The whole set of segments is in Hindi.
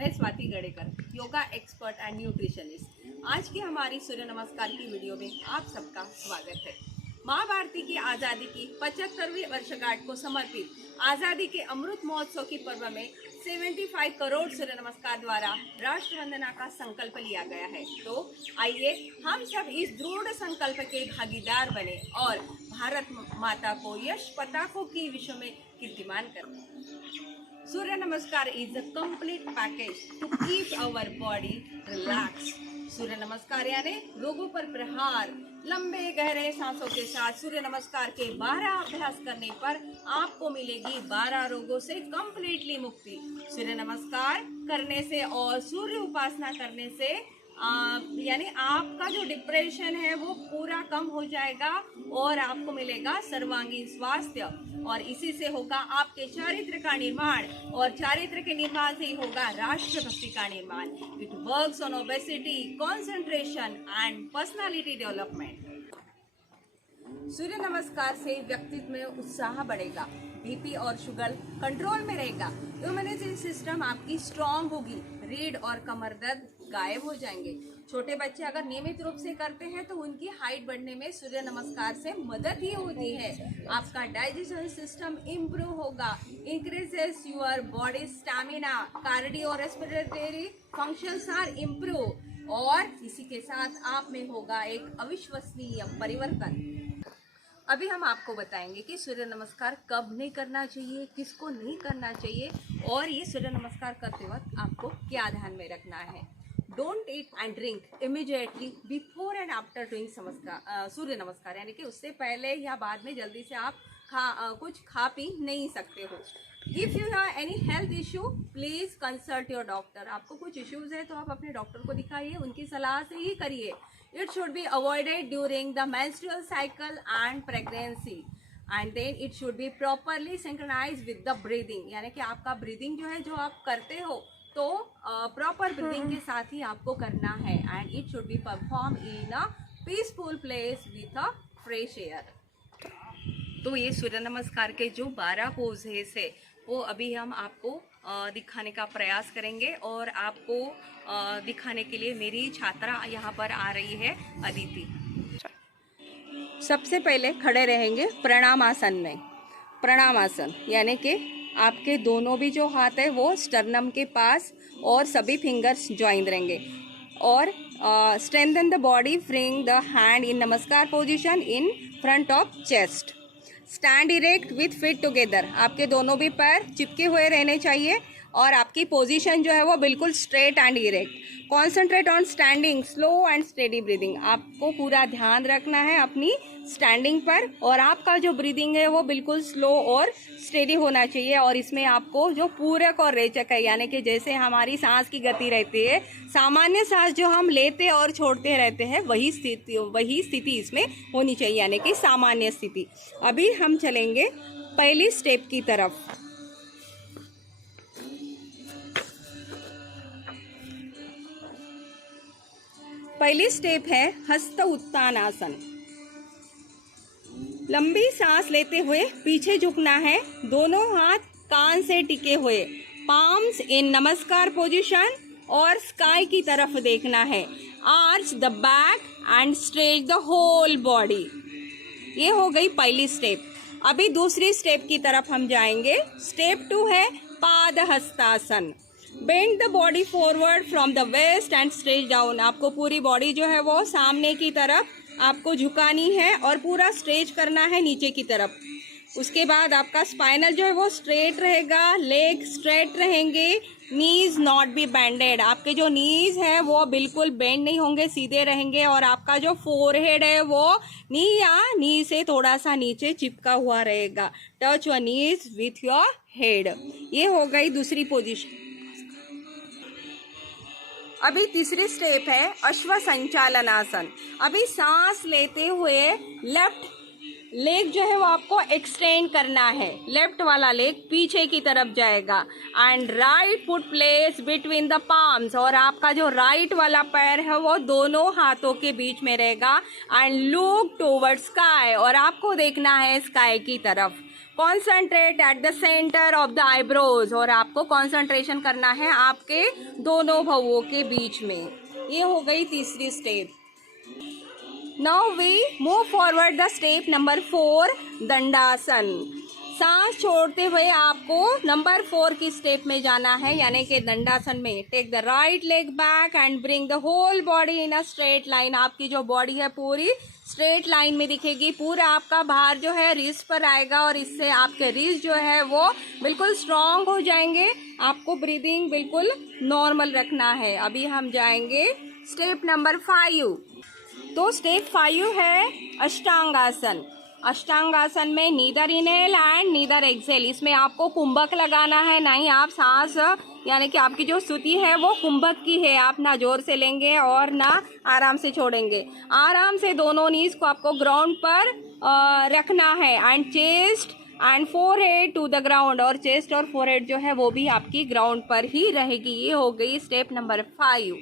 मैं Swati Gadekar, yoga expert and nutritionist. आज की हमारी सूर्य नमस्कार की वीडियो में आप सबका स्वागत है। माँ भारती की आज़ादी की 75वीं वर्षगांठ को समर्पित आज़ादी के अमृत महोत्सव की पर्व में 75 करोड़ सूर्य नमस्कार द्वारा राष्ट्र वंदना का संकल्प लिया गया है। तो आइए हम सब इस दृढ़ संकल्प के भागीदार बने और भारत माता को यश पताकों की विश्व में कीर्तिमान करें। Surya Namaskar is a complete package to keep our body relax. Surya Namaskar यानी रोगों पर प्रहार। लंबे गहरे सांसों के साथ सूर्य नमस्कार के 12 अभ्यास करने पर आपको मिलेगी 12 रोगों से कंप्लीटली मुक्ति। सूर्य नमस्कार करने से और सूर्य उपासना करने से यानी आपका जो डिप्रेशन है वो पूरा कम हो जाएगा और आपको मिलेगा सर्वांगीण स्वास्थ्य, और इसी से होगा आपके चारित्र का निर्माण, और चारित्र के निर्माण से ही होगा राष्ट्रभक्ति का निर्माण। It works on obesity, concentration and personality development. Surya Namaskar से व्यक्तित्व में उत्साह बढ़ेगा, बीपी और शुगर कंट्रोल में रहेगा, इम्यूनिटी सिस्टम आपकी स्ट्रांग होगी, रीढ़ और कमर दर्द गायब हो जाएंगे। छोटे बच्चे अगर नियमित रूप से करते हैं तो उनकी हाइट बढ़ने में सूर्य नमस्कार से मदद ही होती है। आपका डाइजेशन सिस्टम इम्प्रूव होगा, increases your body stamina, cardio respiratory functions are improve, और इसी के साथ आप में होगा एक अविश्वसनीय परिवर्तन। अभी हम आपको बताएंगे कि सूर्य नमस्कार कब नहीं करना चाहिए, किसको नहीं करना चाहिए, और ये सूर्य नमस्कार करते वक्त आपको क्या ध्यान में रखना है। Don't eat and drink immediately before and after doing Surya Namaskar, यानी कि उससे पहले या बाद में जल्दी से आप कुछ खा पी नहीं सकते हो। If you have any health issue please consult your doctor. आपको कुछ इश्यूज़ है तो आप अपने डॉक्टर को दिखाइए, उनकी सलाह से ही करिए। It should be avoided during the menstrual cycle and pregnancy, and then it should be properly synchronized with the breathing, यानी कि आपका ब्रीदिंग जो है, जो आप करते हो तो प्रॉपर ब्रीदिंग के साथ ही आपको करना है, and it should be performed in a peaceful place with a fresh air। तो ये सूर्य नमस्कार के जो 12 पोजेस है वो अभी हम आपको दिखाने का प्रयास करेंगे, और आपको दिखाने के लिए मेरी छात्रा यहाँ पर आ रही है, अदिति। सबसे पहले खड़े रहेंगे प्रणाम आसन में। प्रणाम आसन यानी कि आपके दोनों भी जो हाथ है वो स्टर्नम के पास और सभी फिंगर्स ज्वाइन रहेंगे, और strengthen the body, freeing the hand in namaskar position in front of chest. Stand erect with feet together, आपके दोनों भी पैर चिपके हुए रहने चाहिए और आपकी पोजीशन जो है वो बिल्कुल straight and erect. Concentrate on standing, slow and steady breathing, आपको पूरा ध्यान रखना है अपनी स्टैंडिंग पर, और आपका जो ब्रीदिंग है वो बिल्कुल स्लो और स्टेडी होना चाहिए। और इसमें आपको जो पूरक और रेचक है, यानी कि जैसे हमारी सांस की गति रहती है, सामान्य सांस जो हम लेते और छोड़ते रहते हैं, वही स्थिति इसमें होनी चाहिए, यानी कि सामान्य स्थिति। अभी हम चलेंगे पहली स्टेप की तरफ। पहली स्टेप है हस्त उत्तान आसन। लंबी सांस लेते हुए पीछे झुकना है, दोनों हाथ कान से टिके हुए, पाम्स इन नमस्कार पोजीशन, और स्काई की तरफ देखना है। Arch the back and stretch the whole body. ये हो गई पहली स्टेप। अभी दूसरी स्टेप की तरफ हम जाएंगे। स्टेप 2 है Padahastasana. Bend the body forward from the waist and stretch down, आपको पूरी बॉडी जो है वो सामने की तरफ आपको झुकानी है और पूरा स्ट्रेच करना है नीचे की तरफ। उसके बाद आपका स्पाइनल जो है वो स्ट्रेट रहेगा, लेग स्ट्रेट रहेंगे, नीज नॉट बी बेंडेड, आपके जो नीज है वो बिल्कुल बेंड नहीं होंगे, सीधे रहेंगे, और आपका जो फोरहेड है वो नी से थोड़ा सा नीचे चिपका हुआ रहेगा। Touch your knees with your head. ये हो गई दूसरी पोजीशन। अभी तीसरी स्टेप है अश्व संचालनासन। अभी सांस लेते हुए लेफ्ट लेग जो है वो आपको एक्सटेंड करना है, लेफ्ट वाला लेग पीछे की तरफ जाएगा, and right foot place between the palms, और आपका जो राइट वाला पैर है वो दोनों हाथों के बीच में रहेगा, एंड लुक टुवर्ड्स स्काई, और आपको देखना है स्काई की तरफ। Concentrate at the centre of the eyebrows, और आपको कॉन्सेंट्रेशन करना है आपके दोनों भौहों के बीच में। ये हो गई तीसरी step. Now we move forward the step number 4, Dandasana. सांस छोड़ते हुए आपको नंबर 4 की स्टेप में जाना है, यानी कि दंडासन में। Take the right leg back and bring the whole body in a straight line. आपकी जो बॉडी है पूरी स्ट्रेट लाइन में दिखेगी, पूरा आपका भार जो है रिस्ट पर आएगा और इससे आपके रिस्ट जो है वो बिल्कुल स्ट्रांग हो जाएंगे। आपको ब्रीदिंग बिल्कुल नॉर्मल रखना है। अभी हम जाएंगे स्टेप नंबर 5। तो स्टेप 5 है अष्टांगासन। अष्टांगासन में neither inhale and neither exhale. इसमें आपको कुंभक लगाना है, नहीं आप सांस यानी कि आपकी जो स्तुति है वो कुंभक की है। आप ना जोर से लेंगे और ना आराम से छोड़ेंगे। आराम से दोनों नीज को आपको ग्राउंड पर रखना है and chest and forehead to the ground, और चेस्ट और फोरहेड जो है वो भी आपकी ग्राउंड पर ही रहेगी। ये हो गई step number 5।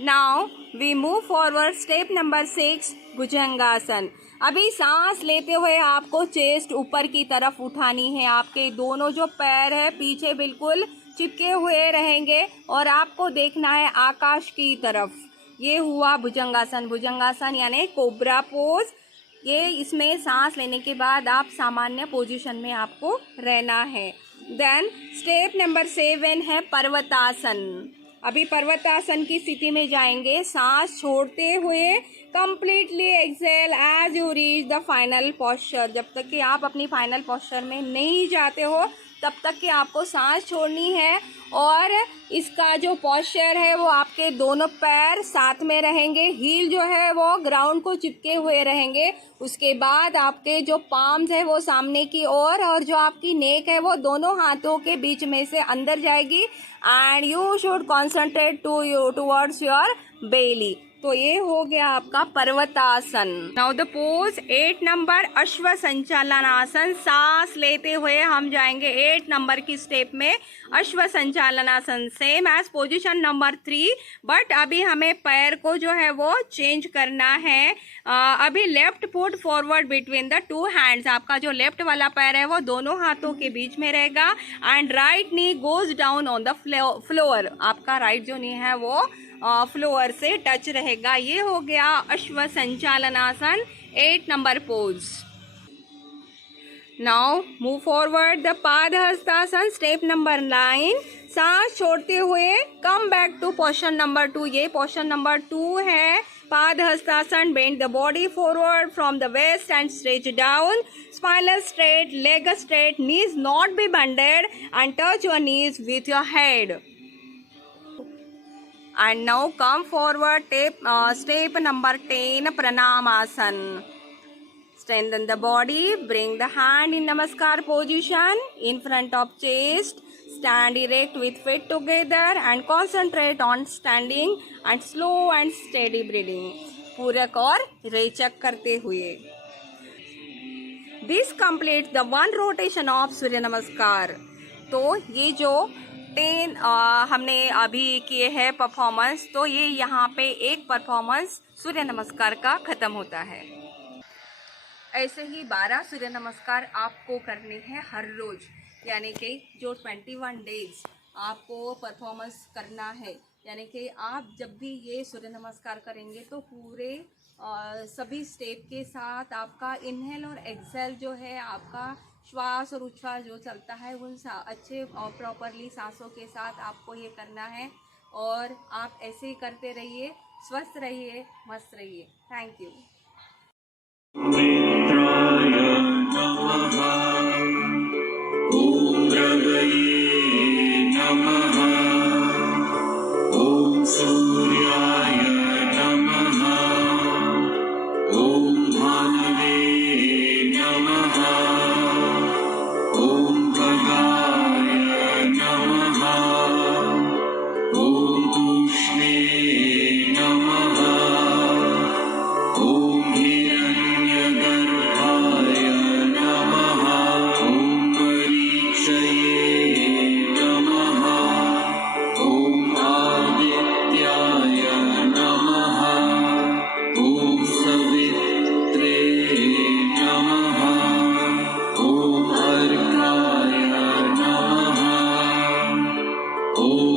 Now we move forward step number 6, Bhujangasana. अभी सांस लेते हुए आपको चेस्ट ऊपर की तरफ उठानी है। आपके दोनों जो पैर है पीछे बिल्कुल चिपके हुए रहेंगे और आपको देखना है आकाश की तरफ। ये हुआ भुजंगासन। भुजंगासन यानी कोबरा पोज। ये इसमें सांस लेने के बाद आप सामान्य पोजीशन में आपको रहना है। देन स्टेप नंबर 7 है पर्वतासन। अभी पर्वतासन की स्थिति में जाएंगे। सांस छोड़ते हुए completely exhale as you reach the final posture. जब तक कि आप अपनी फाइनल पोस्चर में नहीं जाते हो तब तक कि आपको सांस छोड़नी है, और इसका जो पोस्चर है वो आपके दोनों पैर साथ में रहेंगे, हील जो है वो ग्राउंड को चिपके हुए रहेंगे। उसके बाद आपके जो पाम्स है वो सामने की ओर, और जो आपकी नेक है वो दोनों हाथों के बीच में से अंदर जाएगी and you should concentrate towards your belly. तो ये हो गया आपका पर्वतासन। नाउ द पोज 8 नंबर अश्व संचालनासन। सांस लेते हुए हम जाएंगे 8 नंबर की स्टेप में Ashwa Sanchalanasana. Same as position number 3, but अभी हमें पैर को जो है वो चेंज करना है। अभी left foot forward between the 2 hands. आपका जो लेफ्ट वाला पैर है वो दोनों हाथों के बीच में रहेगा and right knee goes down on the floor. आपका राइट जो नी है वो फ्लोर से टच रहेगा। ये हो गया Ashwa Sanchalanasana 8 number pose. Now move forward the Padahastasana step number 9। सांस छोड़ते हुए come back to posture number 2। ये पोस्चर नंबर 2 है Padahastasana. Bend the body forward from the waist and stretch down. Spinal straight, leg straight, knees not be bended and touch your knees with your head. And now come forward, step number 10, Pranamasana. Strengthen the body, bring the hand in Namaskar position in front of chest. Stand erect with feet together and concentrate on standing and slow and steady breathing. पूरक और रेचक करते हुए। This completes the 1 rotation of सूर्य नमस्कार। तो ये जो 10 हमने अभी किए हैं परफॉर्मेंस, तो ये यहाँ पे एक परफॉर्मेंस सूर्य नमस्कार का खत्म होता है। ऐसे ही 12 सूर्य नमस्कार आपको करने हैं हर रोज, यानी कि जो 21 डेज आपको परफॉर्मेंस करना है। यानी कि आप जब भी ये सूर्य नमस्कार करेंगे तो पूरे सभी स्टेप के साथ आपका इनहेल और एक्सेल जो है, आपका श्वास और उच्छ्वास जो चलता है उन अच्छे और प्रॉपरली सांसों के साथ आपको ये करना है। और आप ऐसे ही करते रहिए, स्वस्थ रहिए, मस्त रहिए। Thank you. Om Hiranyagarbha Om